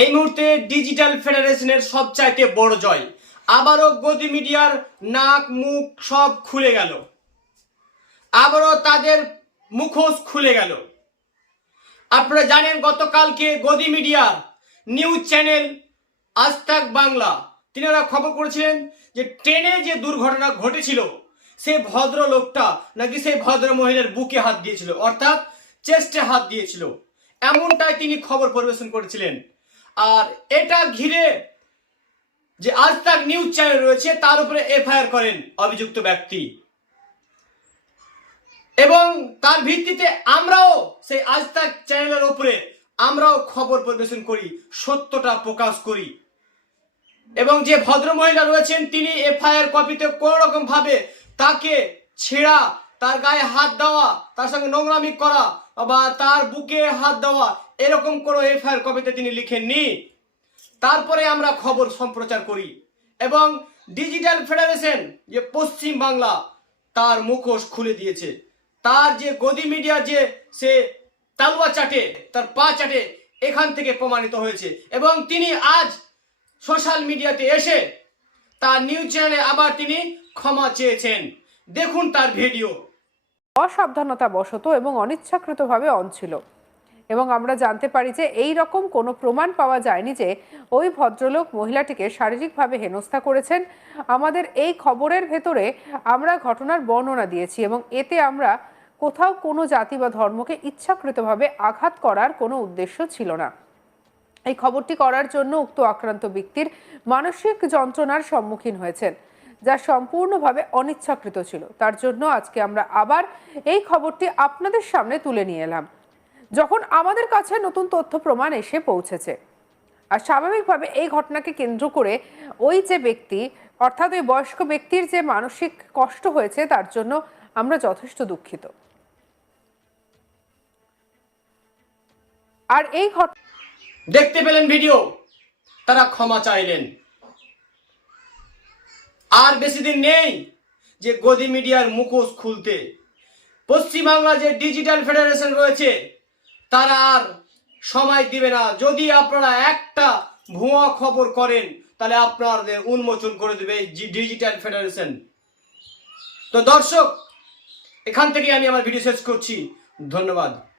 এই মুহূর্তে ডিজিটাল ফেডারেশনের সবচাইতে বড় জয়। আবারও গদি মিডিয়ার নাক, মুখ সব খুলে গেল। আবারও তাদের মুখোশ খুলে গেল। আপনারা জানেন, গতকালকে গদি মিডিয়া নিউজ চ্যানেল আজ তাক বাংলা, তিনারা খবর করেছিলেন যে ট্রেনে যে দুর্ঘটনা ঘটেছিল সেই ভদ্র লোকটা নাকি সেই ভদ্র মহিলার বুকে হাত দিয়েছিল, অর্থাৎ চেস্টে হাত দিয়েছিল। এমনটাই তিনি খবর পরিবেশন করেছিলেন। আর এটা ঘিরে যে আজ তাক নিউজ চ্যানেল রয়েছে, তার উপরে এফআইআর করেন অভিযুক্ত ব্যক্তি। এবং তার ভিত্তিতে আমরাও সেই আজ তাক চ্যানেলের উপরে আমরাও খবর পরিবেশন করি, সত্যটা প্রকাশ করি। এবং যে ভদ্র মহিলা রয়েছেন, তিনি এফআইআর কপিতে কোনো রকম ভাবে তাকে ছেঁড়া, তার গায়ে হাত দেওয়া, তার সঙ্গে নোংরামি করা বা তার বুকে হাত দেওয়া এরকম কোনো এফআইআর কপিতে তিনি লিখেননি। তারপরে আমরা খবর সম্প্রচার করি এবং ডিজিটাল ফেডারেশন, যে পশ্চিম বাংলা, তার মুখোশ খুলে দিয়েছে। তার যে গদি মিডিয়া যে সে তালুয়া চাটে, তার পা চাটে, এখান থেকে প্রমাণিত হয়েছে। এবং তিনি আজ সোশ্যাল মিডিয়াতে এসে তার নিউজ চ্যানেলে আবার তিনি ক্ষমা চেয়েছেন। দেখুন তার ভিডিও। অসাবধানতা বশত এবং অনিচ্ছাকৃতভাবে অন ছিল। এবং আমরা জানতে পারি যে এই রকম কোনো প্রমাণ পাওয়া যায়নি যে ওই ভদ্রলোক মহিলাটিকে শারীরিকভাবে হেনস্থা করেছেন। আমাদের এই খবরের ভেতরে আমরা ঘটনার বর্ণনা দিয়েছি এবং এতে আমরা কোথাও কোনো জাতি বা ধর্মকে ইচ্ছাকৃতভাবে আঘাত করার কোনো উদ্দেশ্য ছিল না। এই খবরটি করার জন্য উক্ত আক্রান্ত ব্যক্তির মানসিক যন্ত্রণার সম্মুখীন হয়েছেন, যা সম্পূর্ণভাবে অনিচ্ছাকৃত ছিল। তার জন্য আজকে আমরা আবার এই খবরটি আপনাদের সামনে তুলে নিয়ে এলাম। যখন আমাদের কাছে নতুন তথ্য প্রমাণ এসে পৌঁছেছে। আর স্বাভাবিকভাবে এই ঘটনাকে কেন্দ্র করে ওই যে ব্যক্তি, অর্থাৎ ওই বয়স্ক ব্যক্তির যে মানসিক কষ্ট হয়েছে, তার জন্য আমরা যথেষ্ট দুঃখিত। আর এই ঘটনা দেখতে পেলেন ভিডিও, তারা ক্ষমা চাইলেন। আর বেশি দিন নেই যে গদি মিডিয়ার মুখোশ খুলতে। পশ্চিমবাংলা যে ডিজিটাল ফেডারেশন রয়েছে তারা আর সময় দিবে না। যদি আপনারা একটা ভুয়া খবর করেন, তাহলে আপনাদের উন্মোচন করে দেবে ডিজিটাল ফেডারেশন। তো দর্শক, এখান থেকে আমি আমার ভিডিও শেষ করছি। ধন্যবাদ।